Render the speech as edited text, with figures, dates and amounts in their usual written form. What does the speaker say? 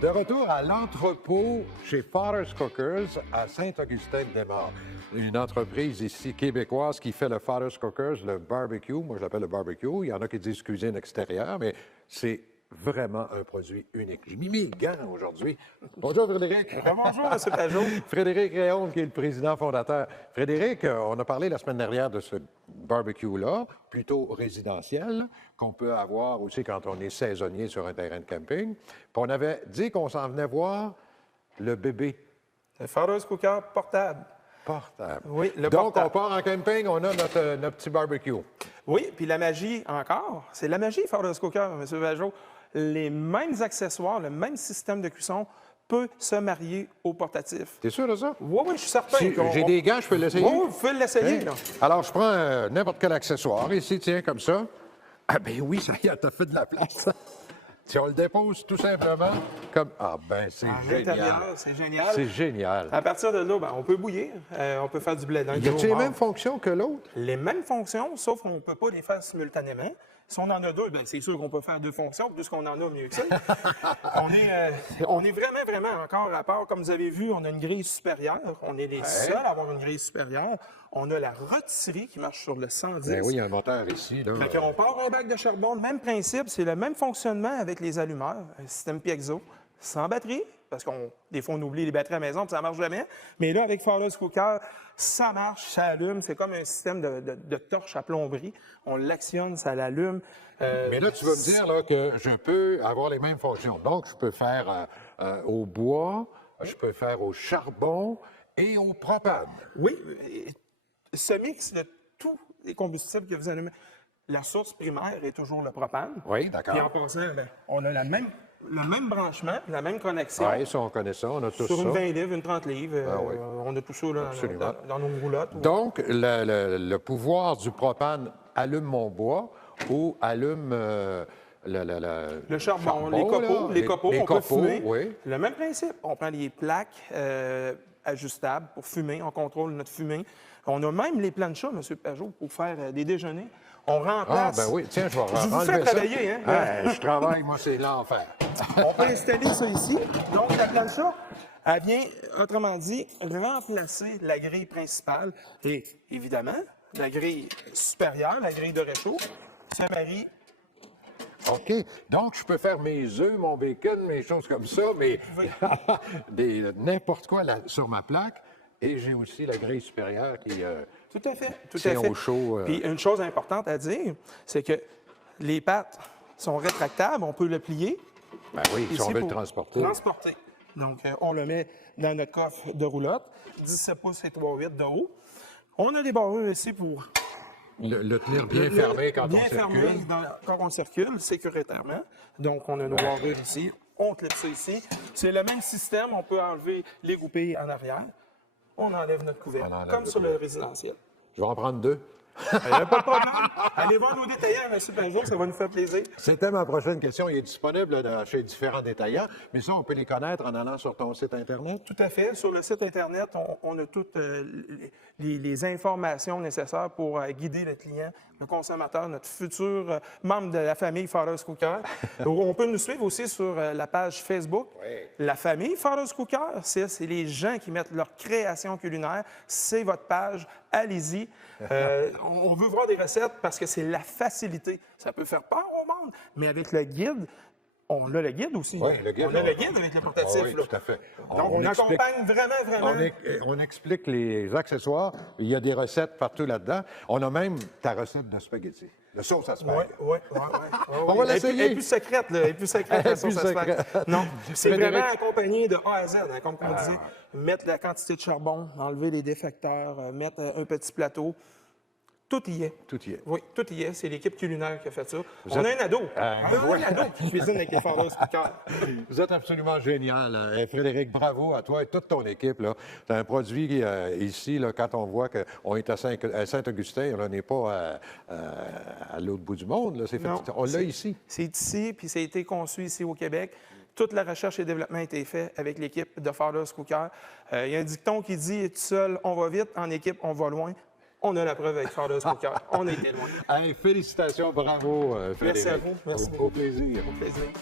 De retour à l'entrepôt chez Father's Cookers à Saint-Augustin-de-Desmaures. Une entreprise ici québécoise qui fait le Father's Cookers, le barbecue. Moi, je l'appelle le barbecue. Il y en a qui disent cuisine extérieure, mais c'est vraiment un produit unique. J'ai mis mes gants aujourd'hui. Bonjour, Frédéric. Bonjour, M. Pajot. Frédéric Réaume, qui est le président fondateur. Frédéric, on a parlé la semaine dernière de ce barbecue-là, plutôt résidentiel, qu'on peut avoir aussi quand on est saisonnier sur un terrain de camping. Puis on avait dit qu'on s'en venait voir le bébé. Le Father's Cooker portable. Portable. Oui, le Donc, portable. on part en camping, on a notre petit barbecue. Oui, puis la magie encore, c'est la magie Father's Cooker, M. Pajot. Les mêmes accessoires, le même système de cuisson peut se marier au portatif. T'es sûr de ça? Oui, oui, je suis certain. Si j'ai des gants, je peux l'essayer? Oui, vous pouvez l'essayer. Hein? Alors, je prends n'importe quel accessoire ici, tiens, comme ça. Ah ben oui, ça y est, t'as fait de la place. Si on le dépose tout simplement comme... Ah ben, c'est génial. C'est génial. C'est génial. À partir de là, ben, on peut bouillir, on peut faire du blé d'un Y a-t-il les mêmes fonctions que l'autre? Les mêmes fonctions, sauf qu'on ne peut pas les faire simultanément. Si on en a deux, bien, c'est sûr qu'on peut faire deux fonctions. Plus qu'on en a, mieux que ça. on est vraiment encore à part. Comme vous avez vu, on a une grille supérieure. On est les seuls à avoir une grille supérieure. On a la rôtisserie qui marche sur le 110. Ben oui, il y a un moteur ici. Là. Fait qu'on part un bac de charbon. Le même principe, c'est le même fonctionnement avec les allumeurs. Un système piezo, sans batterie. Parce qu'on des fois, on oublie les batteries à la maison, puis ça ne marche jamais. Mais là, avec Father's Cooker, ça marche, ça allume. C'est comme un système de torche à plomberie. On l'actionne, ça l'allume. Mais là, tu vas me dire là, que je peux avoir les mêmes fonctions. Donc, je peux faire au bois, je peux faire au charbon et au propane. Oui, ce mix de tous les combustibles que vous allumez, la source primaire est toujours le propane. Oui, d'accord. Puis en passant, bien, on a le même branchement, la même connexion. Oui, ça, on connaît ça, on a tout Sur ça. une 20 livres, une 30 livres, oui. on a tout ça là, dans nos roulottes. Donc, le pouvoir du propane allume mon bois ou allume le charbon, les copeaux, on peut fumer. Oui. Le même principe. On prend les plaques ajustables pour fumer, on contrôle notre fumée. On a même les planchas, M. Pajot, pour faire des déjeuners. On remplace... Ah, ben oui, tiens, je vais Je vous enlever fais ça. travailler, hein? Je travaille, moi, c'est l'enfer. On peut installer ça ici. Donc, la plancha, elle vient, autrement dit, remplacer la grille principale. Et évidemment, la grille supérieure, la grille de réchaud, se marie. OK. Donc, je peux faire mes œufs, mon bacon, mes choses comme ça, mais n'importe quoi là, sur ma plaque. Et j'ai aussi la grille supérieure qui... Tout à fait. Tout à tient fait. au chaud. Puis une chose importante à dire, c'est que les pattes sont rétractables, on peut le plier. Ben oui, si ici on veut le pour transporter. transporter. Donc, on le met dans notre coffre de roulotte, 17 pouces et 3,8 de haut. On a des barreaux ici pour... Le tenir bien fermé quand on circule. Bien fermé quand on circule, sécuritairement. Donc, on a nos barreaux ici. On clip ça ici. C'est le même système. On peut enlever les goupilles en arrière. On enlève notre couvercle, comme sur le résidentiel. Je vais en prendre deux. Pas de problème. Allez voir nos détaillants, M. Pajot, ça va nous faire plaisir. C'était ma prochaine question. Il est disponible chez différents détaillants, mais ça, on peut les connaître en allant sur ton site Internet? Tout à fait. Sur le site Internet, on a toutes les informations nécessaires pour guider le client, le consommateur, notre futur membre de la famille Father's Cooker. On peut nous suivre aussi sur la page Facebook. Oui. La famille Father's Cooker, c'est les gens qui mettent leur création culinaire. C'est votre page. Allez-y. On veut voir des recettes parce que c'est la facilité. Ça peut faire peur au monde, mais avec le guide, on a le guide aussi. Oui, le guide. On a le guide avec le portatif. Oui, là. tout à fait. Donc, on accompagne vraiment. On explique les accessoires. Il y a des recettes partout là-dedans. On a même ta recette de spaghetti, de sauce à spaghetti. Oui. On va l'essayer. Elle est plus secrète, là. Elle est plus secrète, la sauce à spaghetti. Non, c'est Frédéric. vraiment accompagné de A à Z, hein, comme on disait. Mettre la quantité de charbon, enlever les défecteurs, mettre un petit plateau. Tout y est. Tout y est. Oui, tout y est. C'est l'équipe culinaire qui a fait ça. On a un ado. Un ado qui cuisine avec les Father's Cooker. Vous êtes absolument génial. Frédéric, bravo à toi et toute ton équipe. C'est un produit ici, là, quand on voit qu'on est à Saint-Augustin, on n'est pas à l'autre bout du monde. Là. Non, on l'a ici. C'est ici, puis ça a été conçu ici au Québec. Toute la recherche et développement a été fait avec l'équipe de Father's Cooker. Il y a un dicton qui dit « Tout seul, on va vite. En équipe, on va loin. » On a la preuve avec Father's Cooker. On a été loin. Hey, félicitations, bravo, Frédéric. Merci à vous. Merci Au plaisir. Au plaisir.